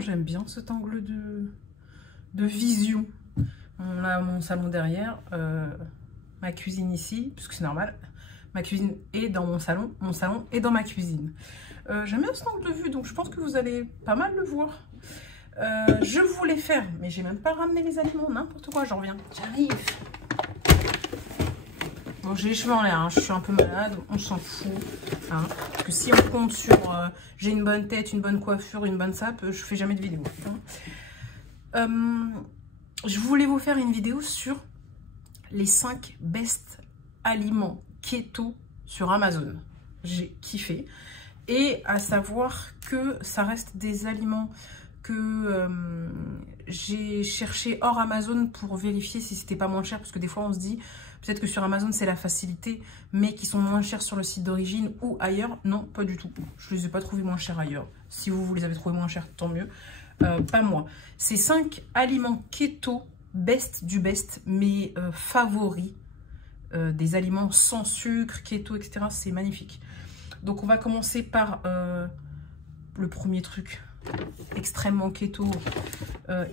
j'aime bien cet angle de vision. On a mon salon derrière, ma cuisine ici, puisque c'est normal. Ma cuisine est dans mon salon est dans ma cuisine. J'aime bien cet angle de vue, donc je pense que vous allez pas mal le voir. Je voulais faire, mais j'ai même pas ramené les aliments, n'importe quoi, j'en reviens. J'arrive. Bon, j'ai les cheveux en l'air, hein, je suis un peu malade, on s'en fout. Hein, parce que si on compte sur j'ai une bonne tête, une bonne coiffure, une bonne sape, je fais jamais de vidéo. Hein. Je voulais vous faire une vidéo sur les 5 best aliments keto sur Amazon. J'ai kiffé. Et à savoir que ça reste des aliments que j'ai cherché hors Amazon pour vérifier si c'était pas moins cher. Parce que des fois on se dit peut-être que sur Amazon c'est la facilité, mais qui sont moins chers sur le site d'origine ou ailleurs. Non, pas du tout. Je les ai pas trouvés moins chers ailleurs. Si vous les avez trouvés moins chers, tant mieux. Pas moi. Ces 5 aliments keto best du best, mes favoris. Des aliments sans sucre, keto, etc. C'est magnifique. Donc on va commencer par le premier truc extrêmement keto,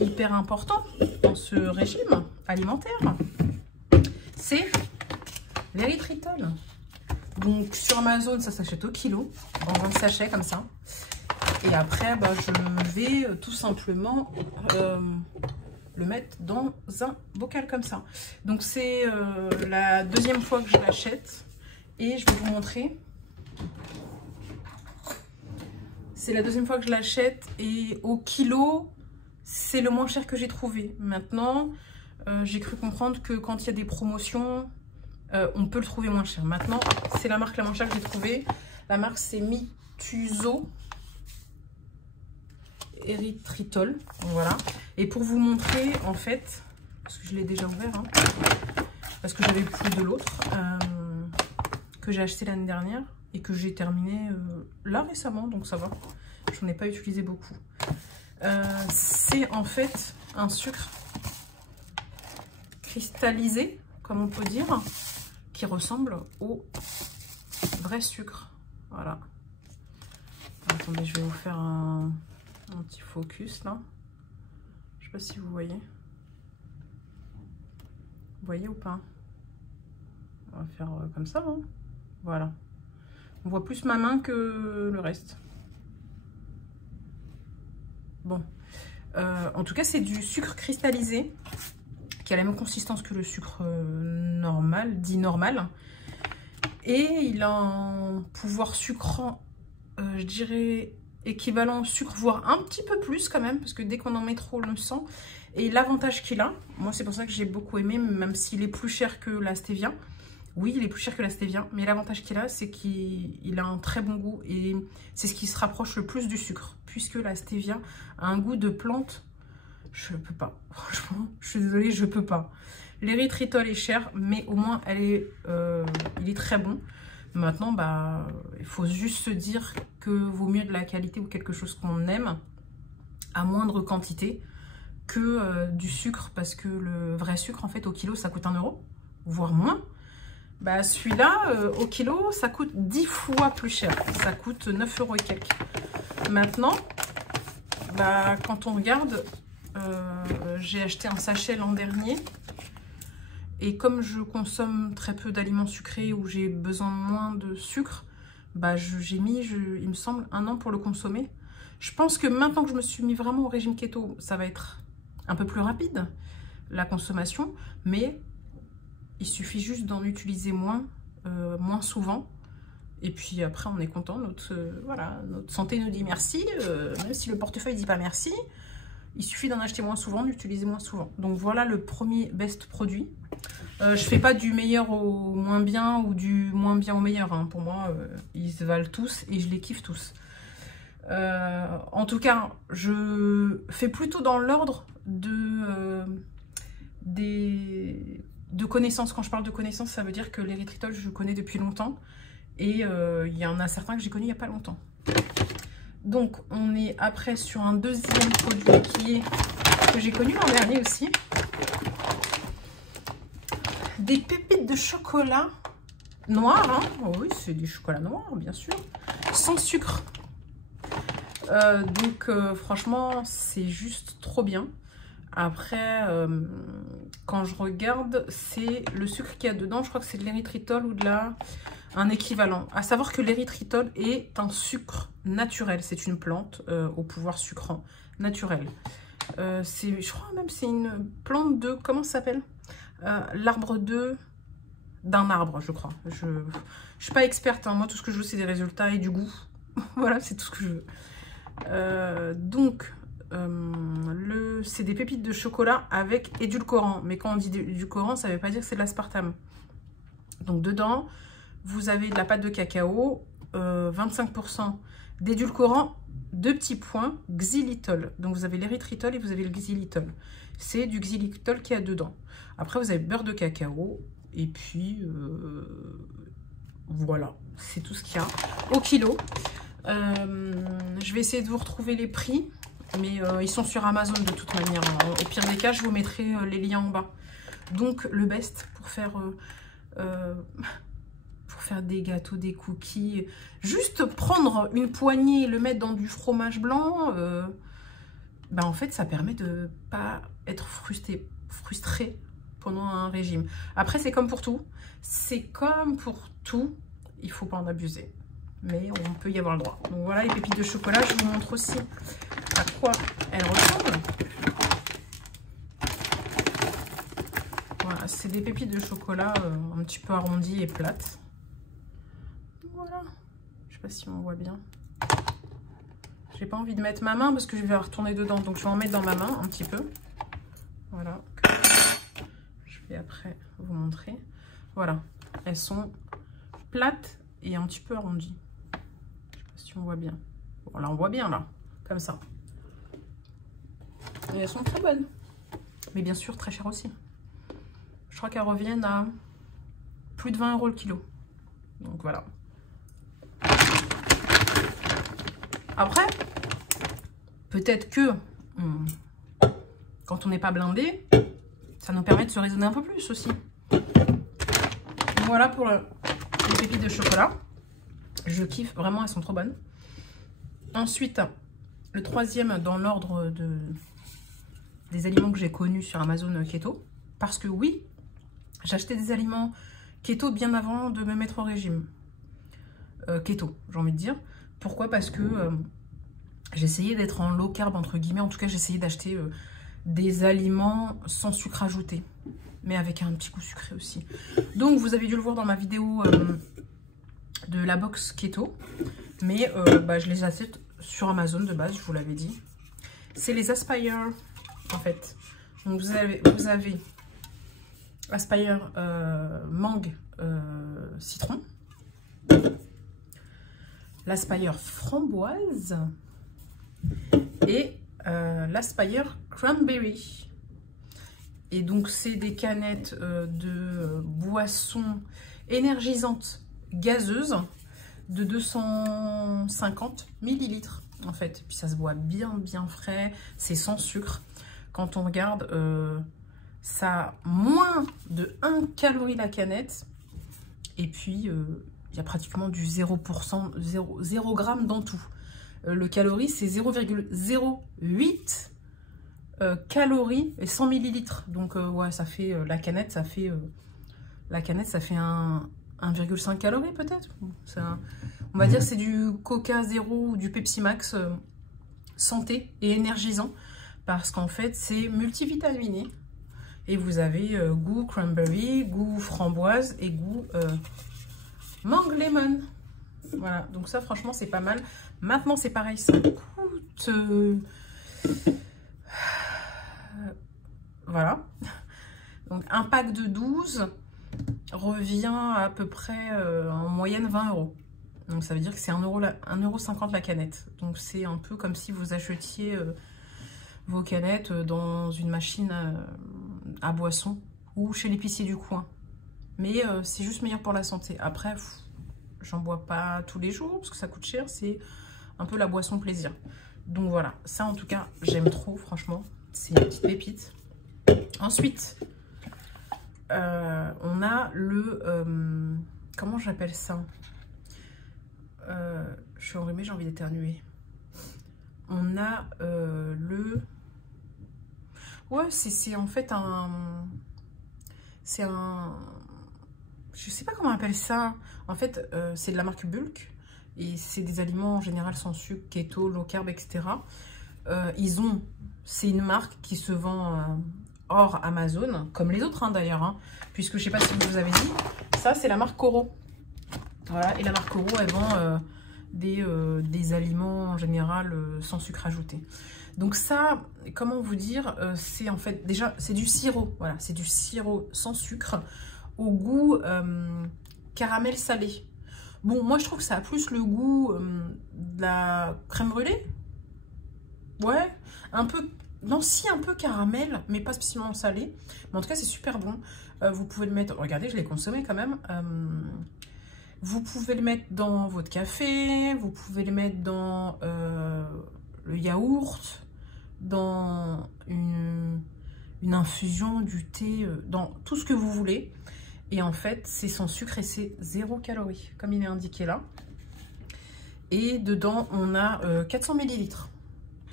hyper important dans ce régime alimentaire. C'est l'érythritol. Donc sur Amazon, ça s'achète au kilo, dans un sachet comme ça. Et après, bah, je vais tout simplement le mettre dans un bocal comme ça. Donc c'est la deuxième fois que je l'achète et je vais vous montrer. C'est la deuxième fois que je l'achète et au kilo, c'est le moins cher que j'ai trouvé. Maintenant, j'ai cru comprendre que quand il y a des promotions, on peut le trouver moins cher. Maintenant, c'est la marque la moins chère que j'ai trouvée. La marque, c'est Mituso Erythritol. Voilà. Et pour vous montrer, en fait, parce que je l'ai déjà ouvert, hein, parce que j'avais plus de l'autre, que j'ai acheté l'année dernière et que j'ai terminé là récemment, donc ça va. Je n'en ai pas utilisé beaucoup. C'est en fait un sucre cristallisé, comme on peut dire, qui ressemble au vrai sucre. Voilà. Attendez, je vais vous faire un petit focus là. Je sais pas si vous voyez. Vous voyez ou pas? On va faire comme ça, hein. Voilà. On voit plus ma main que le reste. Bon. En tout cas, c'est du sucre cristallisé qui a la même consistance que le sucre normal, dit normal. Et il a un pouvoir sucrant, je dirais, équivalent au sucre, voire un petit peu plus quand même, parce que dès qu'on en met trop, on le sent. Et l'avantage qu'il a, moi c'est pour ça que j'ai beaucoup aimé, même s'il est plus cher que la stevia. Oui, il est plus cher que la stevia, mais l'avantage qu'il a, c'est qu'il a un très bon goût et c'est ce qui se rapproche le plus du sucre, puisque la stevia a un goût de plante. Je peux pas, franchement, je suis désolée, je peux pas. L'érythritol est cher, mais au moins il est très bon. Maintenant, bah, il faut juste se dire que vaut mieux de la qualité ou quelque chose qu'on aime à moindre quantité que du sucre, parce que le vrai sucre, en fait, au kilo, ça coûte 1 €, voire moins. Bah, celui-là, au kilo, ça coûte 10 fois plus cher. Ça coûte 9 € et quelques. Maintenant, bah, quand on regarde, j'ai acheté un sachet l'an dernier. Et comme je consomme très peu d'aliments sucrés ou j'ai besoin moins de sucre, bah j'ai mis, il me semble, 1 an pour le consommer. Je pense que maintenant que je me suis mis vraiment au régime keto, ça va être un peu plus rapide, la consommation. Mais il suffit juste d'en utiliser moins souvent. Et puis après, on est content. Voilà, notre santé nous dit merci, même si le portefeuille ne dit pas merci. Il suffit d'en acheter moins souvent, d'utiliser moins souvent. Donc voilà le premier best produit. Je fais pas du meilleur au moins bien ou du moins bien au meilleur. Hein. Pour moi, ils se valent tous et je les kiffe tous. En tout cas, je fais plutôt dans l'ordre de connaissances. Quand je parle de connaissances, ça veut dire que l'érythritol, je connais depuis longtemps. Et il y en a certains que j'ai connus il n'y a pas longtemps. Donc, on est après sur un deuxième produit que j'ai connu l'an dernier aussi. Des pépites de chocolat noir. Hein. Oh oui, c'est du chocolat noir, bien sûr. Sans sucre. Donc franchement, c'est juste trop bien. Après, quand je regarde, c'est le sucre qu'il y a dedans. Je crois que c'est de l'érythritol ou un équivalent. À savoir que l'érythritol est un sucre naturel. C'est une plante au pouvoir sucrant naturel. Je crois même c'est une plante de... Comment ça s'appelle? L'arbre d'un arbre, je crois. Je suis pas experte. Hein. Moi, tout ce que je veux, c'est des résultats et du goût. Voilà, c'est tout ce que je veux. Donc... c'est des pépites de chocolat avec édulcorant. Mais quand on dit édulcorant, ça ne veut pas dire que c'est de l'aspartame. Donc dedans, vous avez de la pâte de cacao, 25% d'édulcorant, 2 petits points, xylitol. Donc vous avez l'érythritol et vous avez le xylitol. C'est du xylitol qu'il y a dedans. Après, vous avez beurre de cacao. Et puis, voilà, c'est tout ce qu'il y a au kilo. Je vais essayer de vous retrouver les prix. Mais ils sont sur Amazon de toute manière. Au pire des cas, je vous mettrai les liens en bas. Donc, le best pour faire des gâteaux, des cookies. Juste prendre une poignée et le mettre dans du fromage blanc. Ben en fait, ça permet de ne pas être frustré pendant un régime. Après, c'est comme pour tout. C'est comme pour tout. Il ne faut pas en abuser. Mais on peut y avoir le droit. Donc voilà, les pépites de chocolat. Je vous montre aussi à quoi elles ressemblent. Voilà, c'est des pépites de chocolat un petit peu arrondies et plates. Voilà. Je sais pas si on voit bien. J'ai pas envie de mettre ma main parce que je vais retourner dedans. Donc je vais en mettre dans ma main un petit peu. Voilà. Je vais après vous montrer. Voilà. Elles sont plates et un petit peu arrondies. Je sais pas si on voit bien. Bon, là on voit bien là. Comme ça. Et elles sont très bonnes. Mais bien sûr, très chères aussi. Je crois qu'elles reviennent à plus de 20 € le kilo. Donc voilà. Après, peut-être que quand on n'est pas blindé, ça nous permet de se raisonner un peu plus aussi. Voilà pour les pépites de chocolat. Je kiffe, vraiment, elles sont trop bonnes. Ensuite, le troisième dans l'ordre des aliments que j'ai connus sur Amazon Keto. Parce que oui, j'ai acheté des aliments keto bien avant de me mettre au régime. Keto, j'ai envie de dire. Pourquoi? Parce que j'essayais d'être en low carb, entre guillemets. En tout cas, j'essayais d'acheter des aliments sans sucre ajouté. Mais avec un petit goût sucré aussi. Donc, vous avez dû le voir dans ma vidéo de la box keto. Mais je les achète sur Amazon de base, je vous l'avais dit. C'est les Aspire, en fait. Donc, vous avez Aspire mangue citron. L'Aspire framboise. Et l'Aspire cranberry. Et donc, c'est des canettes de boissons énergisantes gazeuses de 250 ml en fait. Puis ça se boit bien frais. C'est sans sucre. Quand on regarde, ça a moins de 1 calorie la canette. Et puis, il y a pratiquement du 0%, 0 g dans tout. Le calorie, c'est 0,08 calories et 100 ml. Donc, ouais, ça fait la canette, ça fait 1,5 calories peut-être. On va dire c'est du Coca Zéro ou du Pepsi Max santé et énergisant. Parce qu'en fait, c'est multivitaminé. Et vous avez goût cranberry, goût framboise et goût mangue lemon. Voilà, donc ça franchement c'est pas mal. Maintenant c'est pareil, ça coûte... voilà. Donc un pack de 12 revient à peu près en moyenne 20 €. Donc ça veut dire que c'est 1,50 € la canette. Donc c'est un peu comme si vous achetiez vos canettes dans une machine à boisson ou chez l'épicier du coin. Mais c'est juste meilleur pour la santé. Après, j'en bois pas tous les jours parce que ça coûte cher. C'est un peu la boisson plaisir. Donc voilà, ça en tout cas, j'aime trop, franchement. C'est une petite pépite. Ensuite, on a le... comment j'appelle ça? Je suis enrhumée, j'ai envie d'éternuer. on a le... Ouais, c'est en fait un... C'est un... Je sais pas comment on appelle ça. En fait, c'est de la marque Bulk. Et c'est des aliments en général sans sucre, keto, low carb, etc. C'est une marque qui se vend hors Amazon, comme les autres d'ailleurs. Hein, puisque je sais pas si je vous avais dit, ça c'est la marque Coro. Voilà, et la marque Coro, elle vend des aliments en général sans sucre ajouté. Donc ça, comment vous dire, c'est en fait, déjà, c'est du sirop. Voilà, c'est du sirop sans sucre au goût caramel salé. Bon, moi je trouve que ça a plus le goût de la crème brûlée. Ouais, un peu, non, si un peu caramel, mais pas spécialement salé. Mais en tout cas, c'est super bon. Vous pouvez le mettre, regardez, je l'ai consommé quand même. Vous pouvez le mettre dans votre café, vous pouvez le mettre dans le yaourt, dans une infusion, du thé, dans tout ce que vous voulez. Et en fait, c'est sans sucre et c'est 0 calories, comme il est indiqué là. Et dedans, on a 400 ml.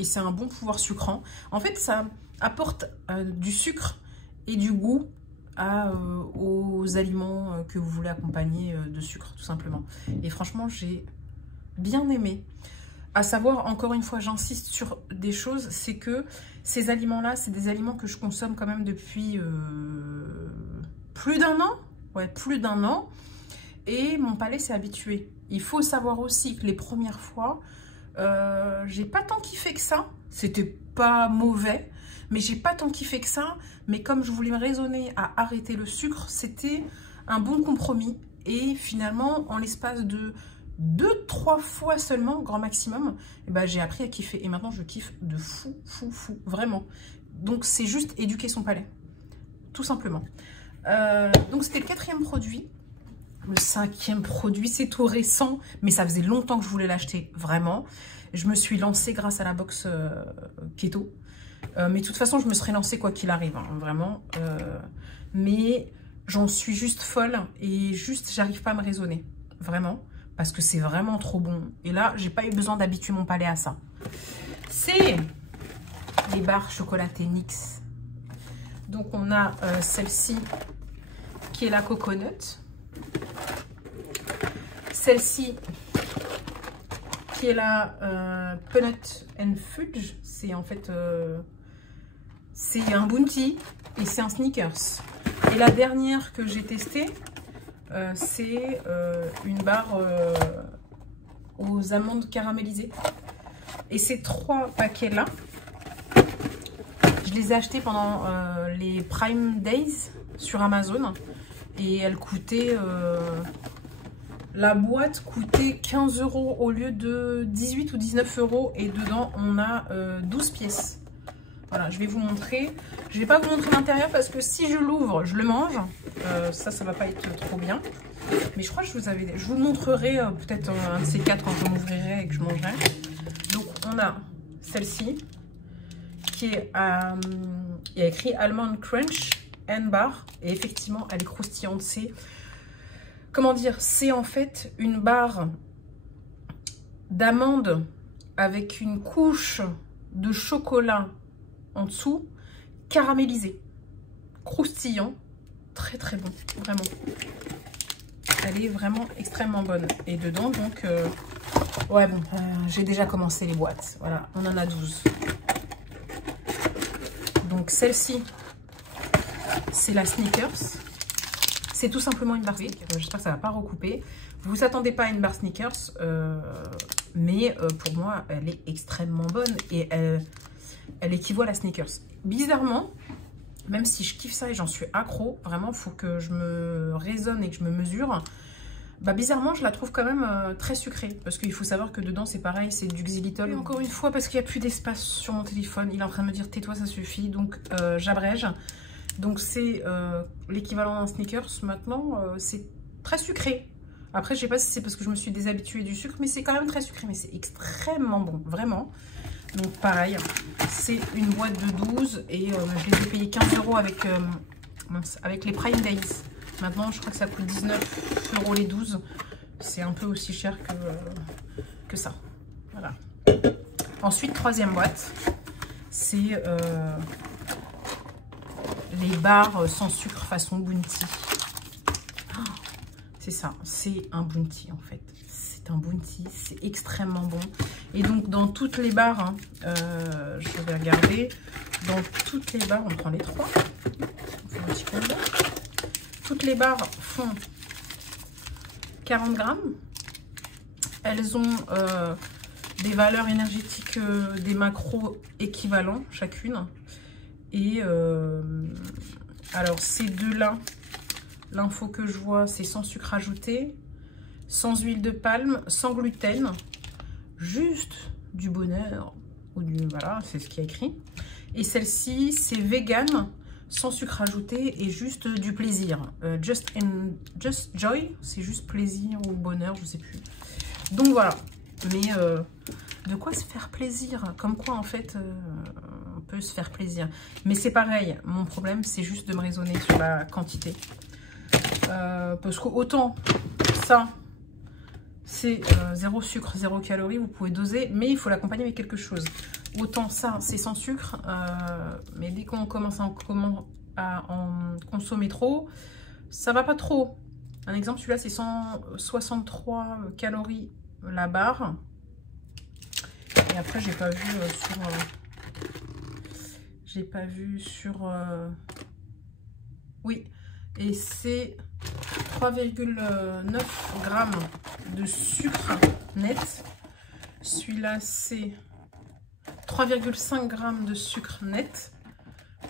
Et c'est un bon pouvoir sucrant. En fait, ça apporte du sucre et du goût aux aliments que vous voulez accompagner de sucre, tout simplement. Et franchement, j'ai bien aimé. À savoir, encore une fois, j'insiste sur des choses, c'est que ces aliments-là, c'est des aliments que je consomme quand même depuis plus d'un an. Ouais, plus d'un an. Et mon palais s'est habitué. Il faut savoir aussi que les premières fois, j'ai pas tant kiffé que ça. C'était pas mauvais, mais j'ai pas tant kiffé que ça. Mais comme je voulais me raisonner à arrêter le sucre, c'était un bon compromis. Et finalement, en l'espace de 2-3 fois seulement, grand maximum, eh ben, j'ai appris à kiffer. Et maintenant, je kiffe de fou, vraiment. Donc, c'est juste éduquer son palais, tout simplement. Donc, c'était le 4e produit. Le 5e produit, c'est tout récent, mais ça faisait longtemps que je voulais l'acheter, vraiment. Je me suis lancée grâce à la box keto. Mais de toute façon, je me serais lancée quoi qu'il arrive, hein, vraiment. Mais j'en suis juste folle et juste, j'arrive pas à me raisonner, vraiment. Parce que c'est vraiment trop bon. Et là, j'ai pas eu besoin d'habituer mon palais à ça. C'est les barres chocolatées Nix. Donc, on a celle-ci qui est la coconut. Celle-ci qui est la Peanut and Fudge. C'est en fait c'est un Bounty et c'est un Snickers. Et la dernière que j'ai testée, c'est une barre aux amandes caramélisées. Et ces 3 paquets là, je les ai achetés pendant les Prime Days sur Amazon. Et elle coûtait... la boîte coûtait 15 € au lieu de 18 ou 19 €. Et dedans, on a 12 pièces. Voilà, je vais vous montrer. Je ne vais pas vous montrer l'intérieur parce que si je l'ouvre, je le mange. Ça va pas être trop bien. Mais je crois que je vous montrerai peut-être un de ces 4 quand je m'ouvrirai et que je mangerai. Donc, on a celle-ci qui est il y a écrit Almond Crunch and Bar. Et effectivement, elle est croustillante. C'est... Comment dire, c'est en fait une barre d'amande avec une couche de chocolat en dessous, caramélisé, croustillant, très très bon, vraiment. Elle est vraiment extrêmement bonne. Et dedans, donc, ouais bon, j'ai déjà commencé les boîtes, voilà, on en a 12. Donc celle-ci, c'est la Snickers. C'est tout simplement une barre Snickers. J'espère que ça ne va pas recouper. Vous ne vous attendez pas à une barre Snickers, mais pour moi, elle est extrêmement bonne et elle équivaut à la Snickers. Bizarrement, même si je kiffe ça et j'en suis accro, vraiment, il faut que je me raisonne et que je me mesure. Bah, bizarrement, je la trouve quand même très sucrée. Parce qu'il faut savoir que dedans, c'est pareil, c'est du xylitol. Et encore une fois, parce qu'il n'y a plus d'espace sur mon téléphone, il est en train de me dire « tais-toi, ça suffit ». Donc, j'abrège. Donc c'est l'équivalent d'un Snickers. Maintenant, c'est très sucré. Après, je sais pas si c'est parce que je me suis déshabituée du sucre, mais c'est quand même très sucré. Mais c'est extrêmement bon, vraiment. Donc pareil, c'est une boîte de 12 et je les ai payés 15 € avec les Prime Days. Maintenant, je crois que ça coûte 19 € les 12. C'est un peu aussi cher que ça. Voilà. Ensuite, troisième boîte, c'est les barres sans sucre façon Bounty. Oh, c'est ça, c'est un Bounty en fait. C'est un Bounty, c'est extrêmement bon. Et donc dans toutes les barres, hein, je vais regarder, dans toutes les barres, on prend les 3. On fait un petit combo. Toutes les barres font 40 grammes. Elles ont des valeurs énergétiques, des macros équivalents chacune. Et alors ces deux-là, l'info que je vois, c'est sans sucre ajouté, sans huile de palme, sans gluten, juste du bonheur, ou du, voilà, c'est ce qui est écrit. Et celle-ci, c'est vegan, sans sucre ajouté et juste du plaisir. Just joy, c'est juste plaisir ou bonheur, je sais plus. Donc voilà, mais de quoi se faire plaisir? Comme quoi en fait, on peut se faire plaisir. Mais c'est pareil, mon problème c'est juste de me raisonner sur la quantité. Parce que autant ça, c'est 0 sucre, 0 calories, vous pouvez doser, mais il faut l'accompagner avec quelque chose. Autant ça, c'est sans sucre, mais dès qu'on commence à en consommer trop, ça va pas trop. Un exemple, celui-là, c'est 163 calories la barre. Et après, j'ai pas vu sur... Oui, et c'est 3,9 grammes de sucre net. Celui-là, c'est 3,5 grammes de sucre net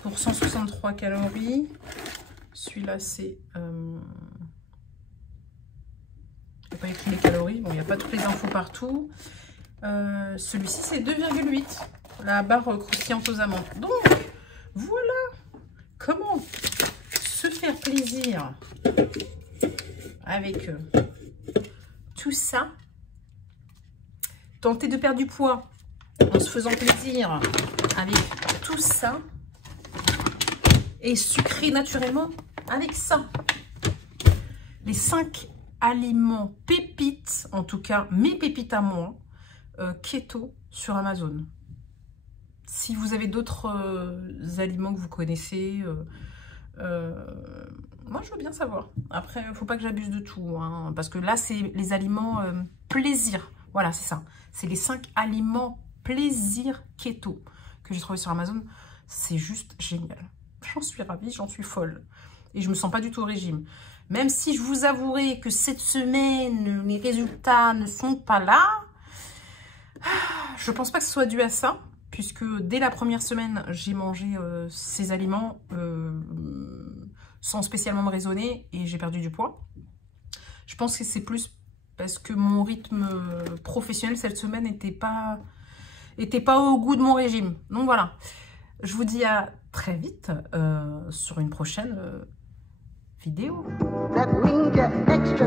pour 163 calories. Celui-là, c'est... il n'y a pas écrit les calories. Bon, il n'y a pas toutes les infos partout. Celui-ci, c'est 2,8. La barre croustillante aux amandes. Donc, voilà comment se faire plaisir avec tout ça. Tenter de perdre du poids en se faisant plaisir avec tout ça. Et sucrer naturellement avec ça. Les 5 aliments pépites, en tout cas mes pépites à moi, keto sur Amazon. Si vous avez d'autres aliments que vous connaissez, moi je veux bien savoir. Après, il ne faut pas que j'abuse de tout, hein, parce que là c'est les aliments plaisir. Voilà, c'est ça. C'est les 5 aliments plaisir keto que j'ai trouvé sur Amazon. C'est juste génial. J'en suis ravie, j'en suis folle. Et je me sens pas du tout au régime. Même si je vous avouerai que cette semaine, les résultats ne sont pas là. Je pense pas que ce soit dû à ça. Puisque dès la première semaine, j'ai mangé ces aliments sans spécialement me raisonner. Et j'ai perdu du poids. Je pense que c'est plus parce que mon rythme professionnel cette semaine n'était pas au goût de mon régime. Donc voilà. Je vous dis à très vite sur une prochaine vidéo. That means extra.